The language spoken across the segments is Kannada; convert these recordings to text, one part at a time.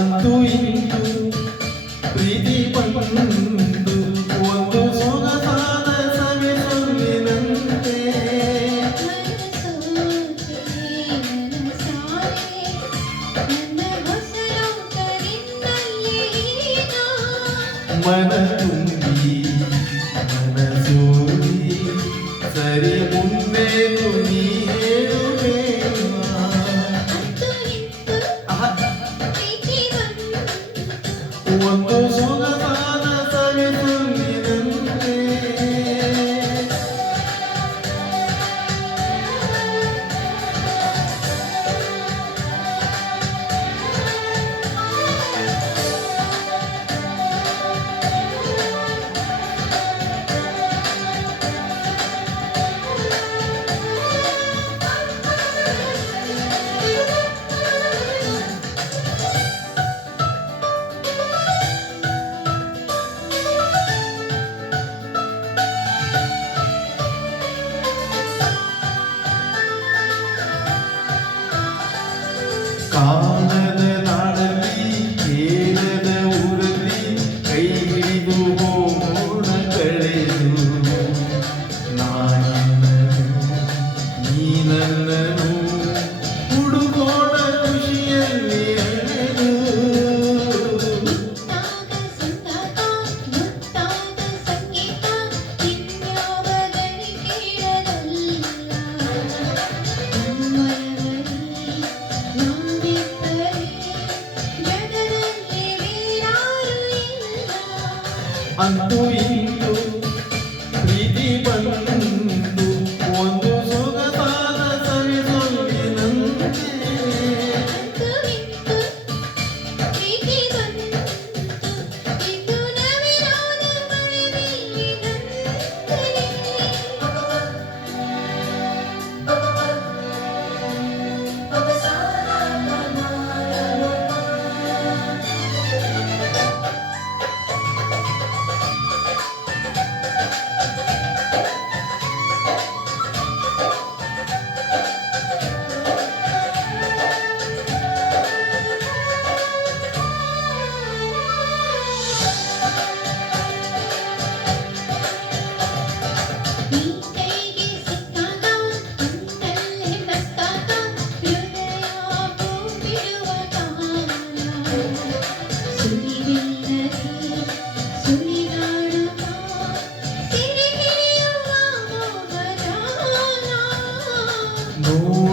ಅಂತೂ ಇಂದು ಪ್ರೀತಿ ಬಂದು ಒಂದು ಸೊಗಸಾದ ಸವಿಸೊಲ್ಲಿನಂತೆ ಮನ ತುಂಬಿ ಮನಸೂರಿ ಸರಿ ಮುಂದೇನು ನೀ ಒಂದು ಸೊಗಸಾದ ಸವಿಸೊಲ್ಲಿನಂತೆ ಕಾಲದ ನಾಡಲ್ಲಿ ಕೇಳದ ಊರಲ್ಲಿ ಕೈ ಹಿಡಿದು ಹೋಗೋಣ ಕಳೆದು ನಾನನ್ನನು ನೀನನ್ನನು ಹುಡುಗೋಣ ಖುಷಿಯಲ್ಲಿ ಅಳೆದು ಅಂತೂ ಇಂದು ಪ್ರೀತಿ ಬಂದು ಒಂದು ಸೊಗಸಾದ ಸವಿಸೊಲ್ಲಿನಂತೆ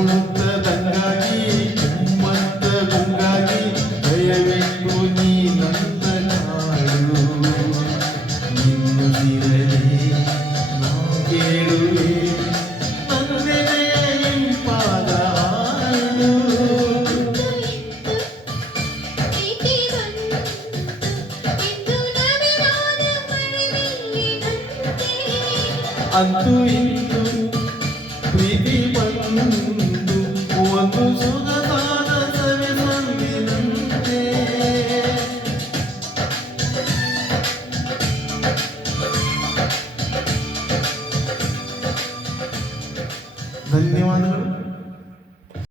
ನೋಡುತ್ತದಂಗಾಗಿ ಕುಮ್ಮತ್ತ ಗುಂಗಾಗಿ ದಯವಿಟ್ಟು ನೀ ನನ್ನ ಕಾಡು ನಿನ್ನುಸಿರಲಿ ನಾ ಕೇಳುವೆ ನನ್ನೆದೆಯ ಇಂಪಾದ ಹಾಡು ಅಂತೂ ಇಂದು ಪ್ರೀತಿ ಬಂದು ಒಂದು ಸೊಗಸಾದ ಸವಿಸೊಲ್ಲಿನಂತೆ ಧನ್ಯವಾದಗಳು.